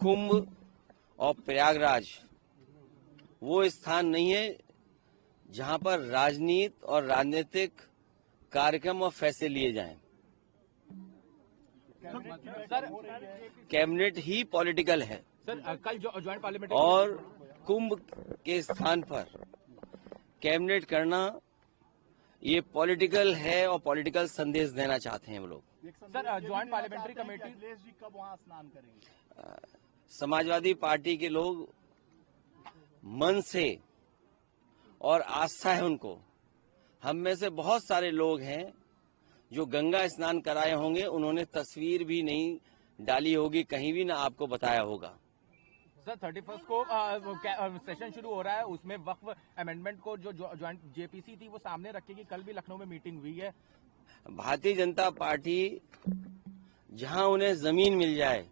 कुंभ और प्रयागराज वो स्थान नहीं है जहां पर राजनीति और राजनीतिक कार्यक्रम और फैसले लिए जाएं। कैबिनेट ही पॉलिटिकल है सर, कल जो ज्वाइंट पार्लियामेंट्री और कुंभ के स्थान पर कैबिनेट करना ये पॉलिटिकल है और पॉलिटिकल संदेश देना चाहते हैं वो लोग। सर, ज्वाइंट पार्लियामेंट्री कमेटी कब वहां स्नान करेंगे? समाजवादी पार्टी के लोग मन से और आस्था है उनको। हम में से बहुत सारे लोग हैं जो गंगा स्नान कराए होंगे, उन्होंने तस्वीर भी नहीं डाली होगी, कहीं भी ना आपको बताया होगा। सर, 31 को सेशन शुरू हो रहा है, उसमें वक्फ अमेंडमेंट को जो ज्वाइंट जेपीसी थी वो सामने रखेगी। कल भी लखनऊ में मीटिंग हुई है। भारतीय जनता पार्टी जहां उन्हें जमीन मिल जाए,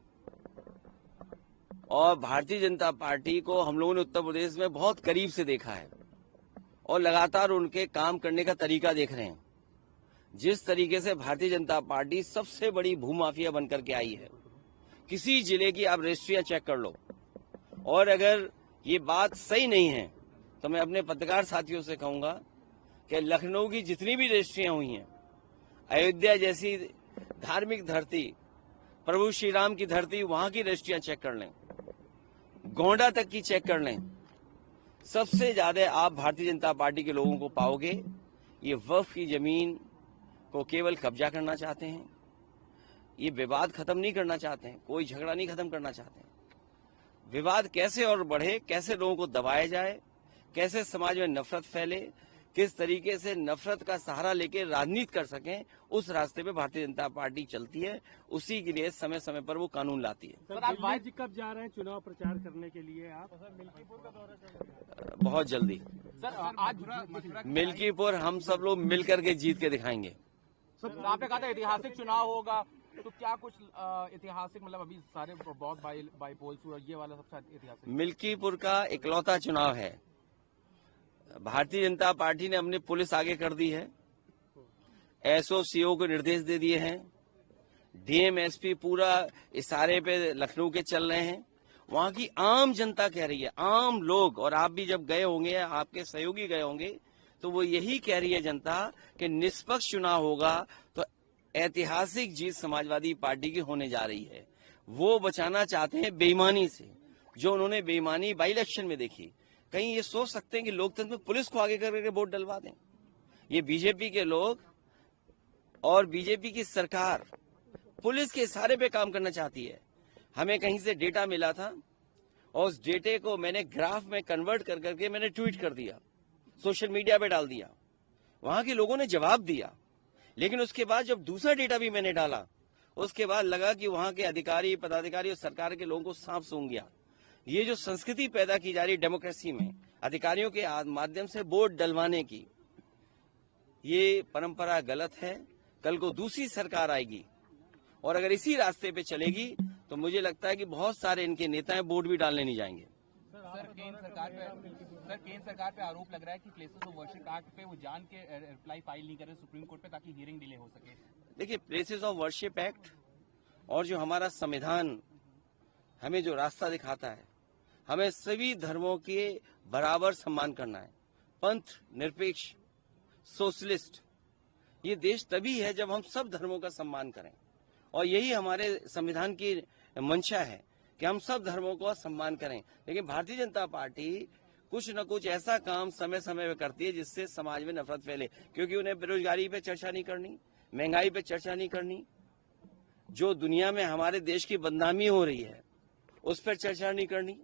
और भारतीय जनता पार्टी को हम लोगों ने उत्तर प्रदेश में बहुत करीब से देखा है और लगातार उनके काम करने का तरीका देख रहे हैं। जिस तरीके से भारतीय जनता पार्टी सबसे बड़ी भूमाफिया बनकर के आई है, किसी जिले की आप रजिस्ट्रियां चेक कर लो, और अगर ये बात सही नहीं है तो मैं अपने पत्रकार साथियों से कहूंगा कि लखनऊ की जितनी भी रजिस्ट्रियां हुई हैं, अयोध्या जैसी धार्मिक धरती, प्रभु श्री राम की धरती, वहां की रजिस्ट्रियां चेक कर लें, गोंडा तक की चेक कर लें। सबसे ज्यादा आप भारतीय जनता पार्टी के लोगों को पाओगे ये वक्फ की जमीन को केवल कब्जा करना चाहते हैं, ये विवाद खत्म नहीं करना चाहते हैं, कोई झगड़ा नहीं खत्म करना चाहते हैं। विवाद कैसे और बढ़े, कैसे लोगों को दबाया जाए, कैसे समाज में नफरत फैले, किस तरीके से नफरत का सहारा लेके राजनीति कर सकें, उस रास्ते पे भारतीय जनता पार्टी चलती है। उसी के लिए समय समय पर वो कानून लाती है। सर, दिल्ली जी कब जा रहे हैं चुनाव प्रचार करने के लिए आप? मिल्कीपुर का दौरा चल रहा है। बहुत जल्दी। सर, आज मिल्कीपुर हम सब लोग मिल करके जीत के दिखाएंगे। सर, आपने कहा था ऐतिहासिक चुनाव होगा, तो क्या कुछ ऐतिहासिक, मतलब अभी सारे बहुत बाई पोल्स हुआ, ये वाला सबसे ऐतिहासिक? मिल्कीपुर का इकलौता चुनाव है। भारतीय जनता पार्टी ने अपनी पुलिस आगे कर दी है, एसओसीओ को निर्देश दे दिए हैं, डीएम एसपी पूरा इशारे पे लखनऊ के चल रहे हैं। वहां की आम जनता कह रही है, आम लोग, और आप भी जब गए होंगे, आपके सहयोगी गए होंगे, तो वो यही कह रही है जनता कि निष्पक्ष चुनाव होगा तो ऐतिहासिक जीत समाजवादी पार्टी की होने जा रही है। वो बचाना चाहते हैं बेईमानी से, जो उन्होंने बेईमानी बाई इलेक्शन में देखी। कहीं ये सोच सकते हैं कि लोकतंत्र में पुलिस को आगे करके वोट डलवा दें? ये बीजेपी के लोग और बीजेपी की सरकार पुलिस के इशारे पे काम करना चाहती है। हमें कहीं से डेटा मिला था और उस डेटे को मैंने ग्राफ में कन्वर्ट कर करके मैंने ट्वीट कर दिया, सोशल मीडिया पे डाल दिया। वहां के लोगों ने जवाब दिया, लेकिन उसके बाद जब दूसरा डेटा भी मैंने डाला, उसके बाद लगा कि वहां के अधिकारी, पदाधिकारी और सरकार के लोगों को सांप सूंघ गया। ये जो संस्कृति पैदा की जा रही डेमोक्रेसी में, अधिकारियों के माध्यम से वोट डलवाने की, ये परंपरा गलत है। कल को दूसरी सरकार आएगी और अगर इसी रास्ते पे चलेगी तो मुझे लगता है कि बहुत सारे इनके नेता वोट भी डालने नहीं जाएंगे। सर, केंद्र सरकार पे आरोप लग रहा है कि प्लेसेस ऑफ वर्शिप एक्ट पे वो जान के रिप्लाई फाइल नहीं कर रहे सुप्रीम कोर्ट पे, ताकि हियरिंग डिले हो सके। देखिए, प्लेसेस ऑफ वर्शिप एक्ट और जो हमारा संविधान हमें जो रास्ता दिखाता है, हमें सभी धर्मों के बराबर सम्मान करना है। पंथ निरपेक्ष, सोशलिस्ट, ये देश तभी है जब हम सब धर्मों का सम्मान करें, और यही हमारे संविधान की मंशा है कि हम सब धर्मों का सम्मान करें। लेकिन भारतीय जनता पार्टी कुछ न कुछ ऐसा काम समय समय पे करती है जिससे समाज में नफरत फैले, क्योंकि उन्हें बेरोजगारी पे चर्चा नहीं करनी, महंगाई पे चर्चा नहीं करनी, जो दुनिया में हमारे देश की बदनामी हो रही है उस पर चर्चा नहीं करनी,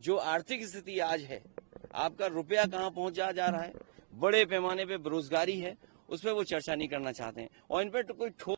जो आर्थिक स्थिति आज है, आपका रुपया कहाँ पहुंच जा रहा है, बड़े पैमाने पे बेरोजगारी है, उस पर वो चर्चा नहीं करना चाहते हैं, और इन पर तो कोई ठोस